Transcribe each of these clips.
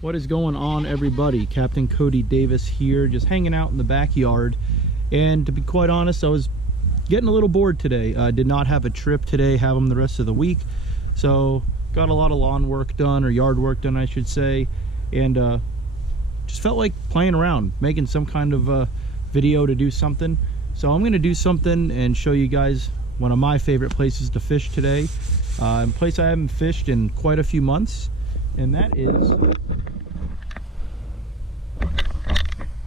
What is going on, everybody? Captain Cody Davis here, just hanging out in the backyard. And to be quite honest, I was getting a little bored today. I did not have a trip today, have them the rest of the week. So got a lot of lawn work done, or yard work done I should say, and just felt like playing around, making some kind of video to do something. So I'm going to do something and show you guys one of my favorite places to fish today. A place I haven't fished in quite a few months, and that is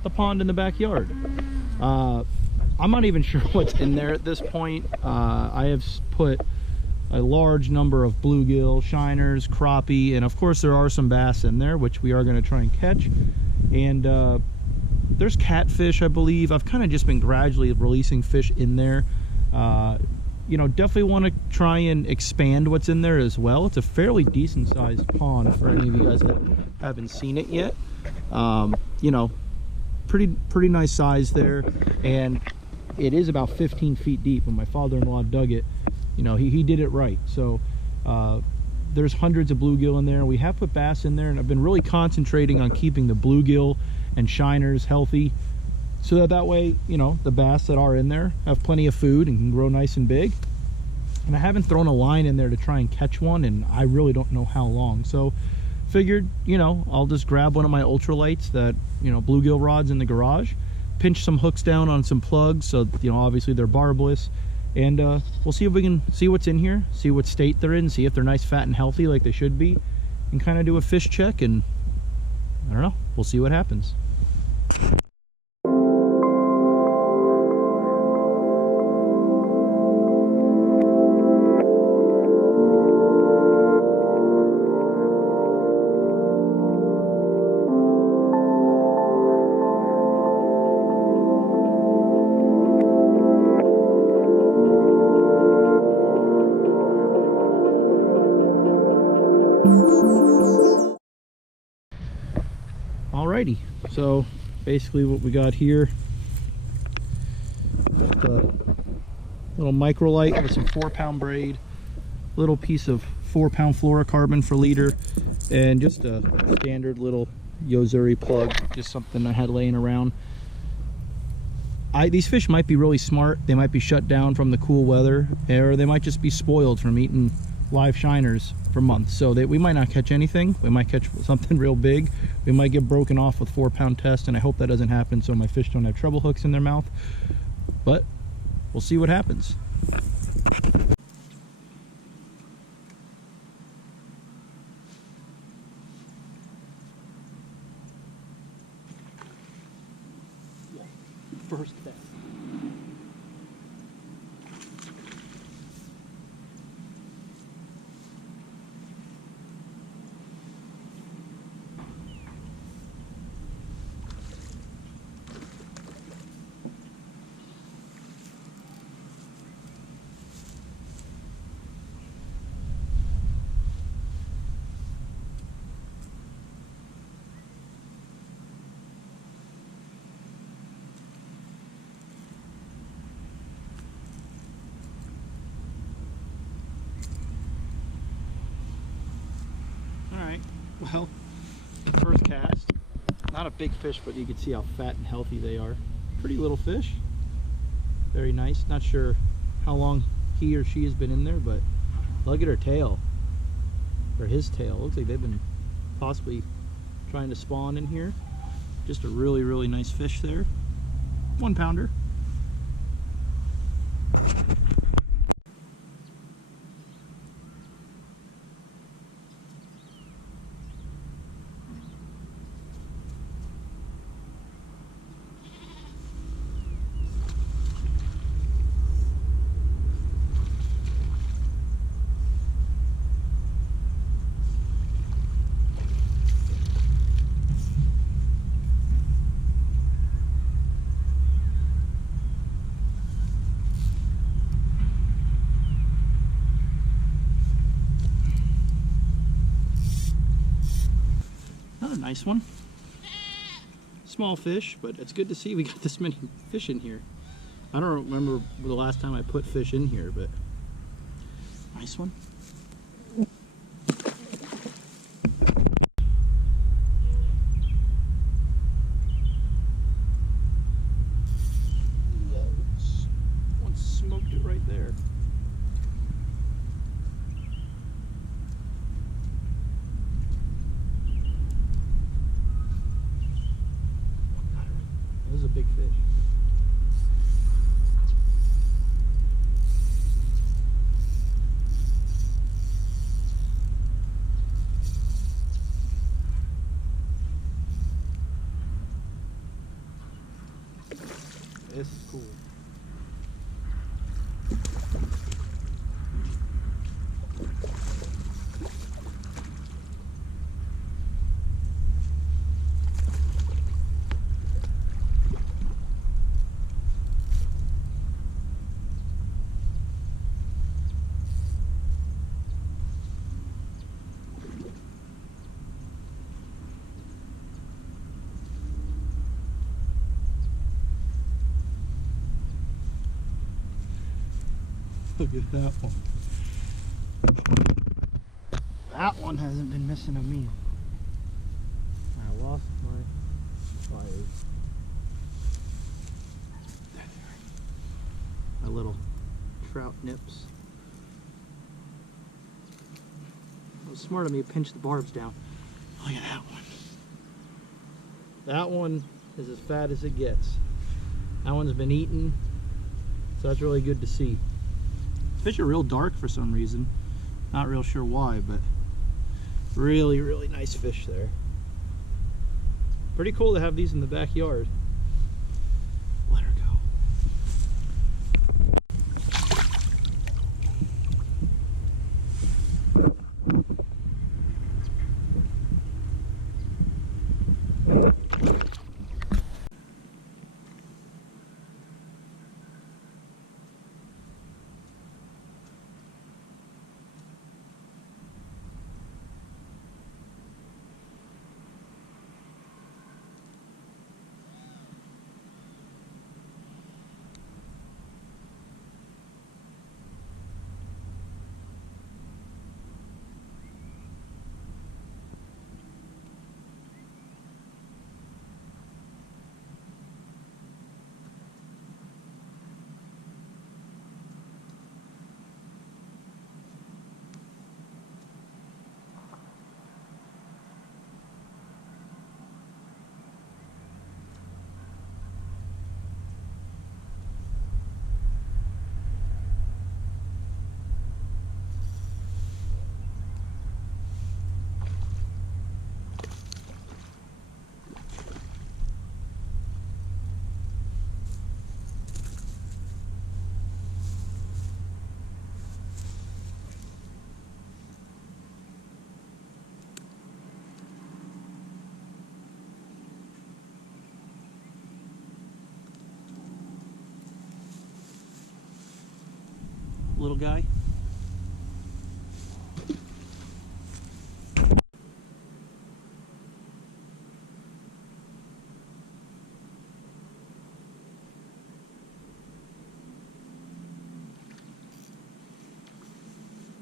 the pond in the backyard. I'm not even sure what's in there at this point. I have put a large number of bluegill, shiners, crappie, and of course there are some bass in there, which we are going to try and catch. And there's catfish, I believe. I've kind of just been gradually releasing fish in there. You know, definitely want to try and expand what's in there as well. It's a fairly decent sized pond for any of you guys that haven't seen it yet. You know, pretty nice size there, and it is about 15 feet deep. When my father-in-law dug it, you know, he did it right. So there's hundreds of bluegill in there. We have put bass in there, and I've been really concentrating on keeping the bluegill and shiners healthy, so that way, you know, the bass that are in there have plenty of food and can grow nice and big. And I haven't thrown a line in there to try and catch one, and I really don't know how long. So figured, you know, I'll just grab one of my ultralights, that, you know, bluegill rods in the garage, pinch some hooks down on some plugs, so, you know, obviously they're barbless, and we'll see if we can see what's in here, see what state they're in, see if they're nice, fat, and healthy like they should be, and kind of do a fish check, and I don't know, we'll see what happens. Alrighty, so basically what we got here, the little microlight with some 4-pound braid, little piece of 4-pound fluorocarbon for leader, and just a standard little Yo-Zuri plug, just something I had laying around. These fish might be really smart. They might be shut down from the cool weather, or they might just be spoiled from eating live shiners for months. So we might not catch anything. We might catch something real big. We might get broken off with 4-pound test, and I hope that doesn't happen so my fish don't have treble hooks in their mouth. But we'll see what happens. First bet. Alright, well, first cast. Not a big fish, but you can see how fat and healthy they are. Pretty little fish. Very nice. Not sure how long he or she has been in there, but look at her tail. Or his tail. Looks like they've been possibly trying to spawn in here. Just a really nice fish there. 1-pounder. Another nice one. Small fish, but it's good to see we got this many fish in here. I don't remember the last time I put fish in here, but nice one. fish. This is cool. Look at that one. That one hasn't been missing a meal. I lost my pliers. My little trout nips. It was smart of me to pinch the barbs down. Look at that one. That one is as fat as it gets. That one's been eaten, so that's really good to see. Fish are real dark for some reason. Not real sure why, but really, really nice fish there. Pretty cool to have these in the backyard. Let her go. Little guy.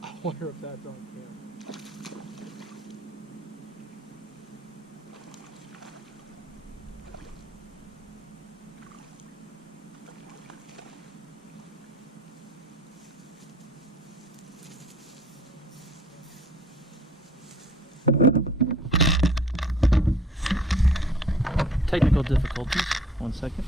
I wonder if that's on camera. Technical difficulties. 1 second.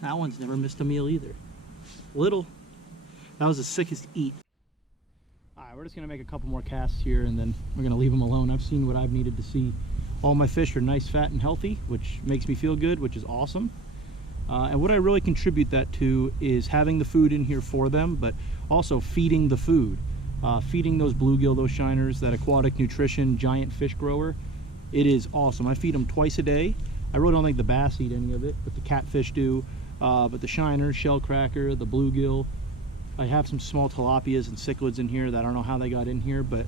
That one's never missed a meal either. Little. That was the sickest eat. Alright, we're just going to make a couple more casts here and then we're going to leave them alone. I've seen what I've needed to see. All my fish are nice, fat, and healthy, which makes me feel good, which is awesome. And what I really contribute that to is having the food in here for them, but also feeding the food. Feeding those bluegill, those shiners, that aquatic nutrition giant fish grower. It is awesome. I feed them twice a day. I really don't think the bass eat any of it, but the catfish do. But the shiners, shellcracker, the bluegill. I have some small tilapias and cichlids in here that I don't know how they got in here, but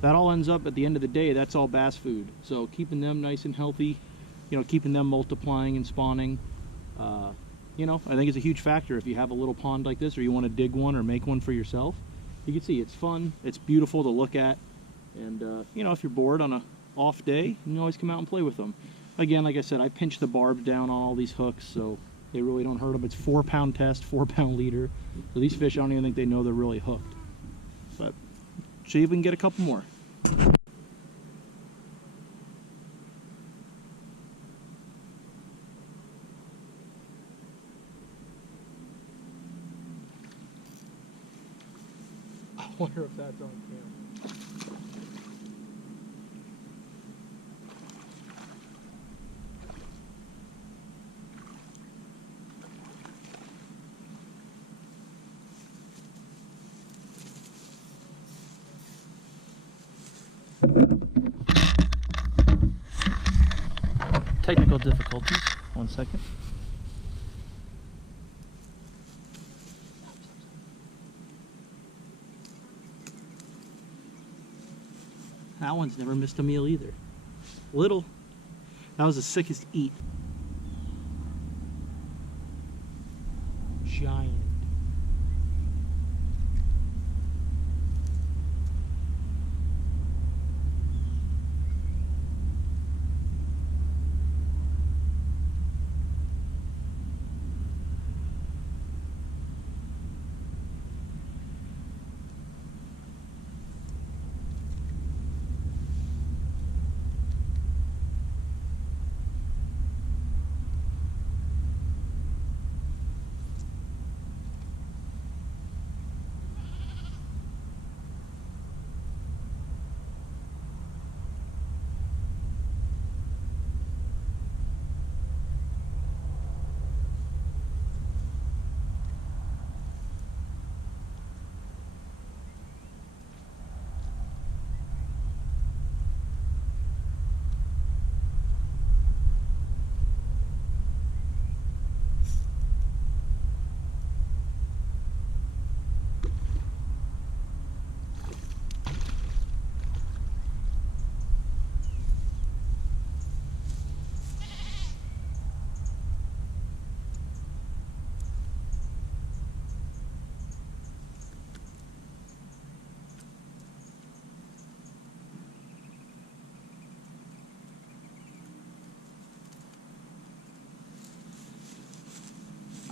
that all ends up at the end of the day, that's all bass food. So keeping them nice and healthy, you know, keeping them multiplying and spawning. You know, I think it's a huge factor if you have a little pond like this or you want to dig one or make one for yourself. You can see it's fun, it's beautiful to look at, and you know, if you're bored on a off day, you can always come out and play with them. Again, like I said, I pinch the barbs down on all these hooks so they really don't hurt them. It's 4-pound test, 4-pound leader. So these fish, I don't even think they know they're really hooked. But See if we can get a couple more. I wonder if that's on camera. Technical difficulties. 1 second. That one's never missed a meal either. Little. That was the sickest eat. Giant.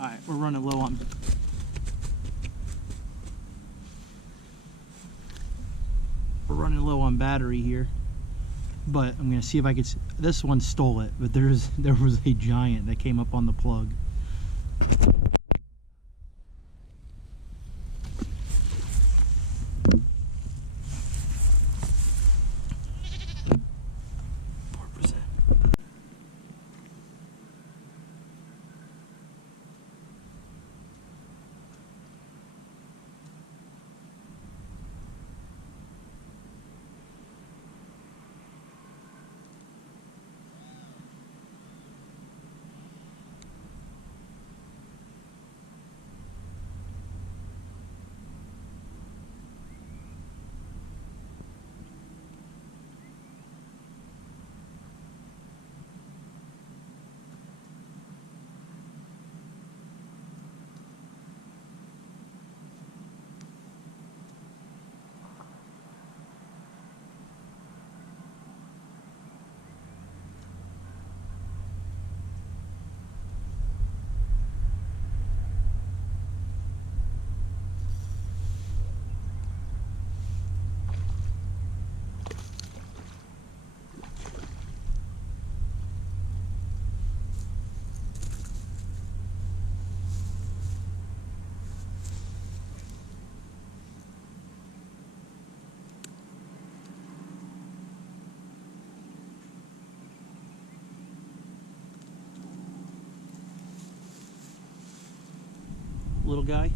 Alright, we're running low on battery here, but I'm gonna see if I could. This one stole it, but there was a giant that came up on the plug. Little guy.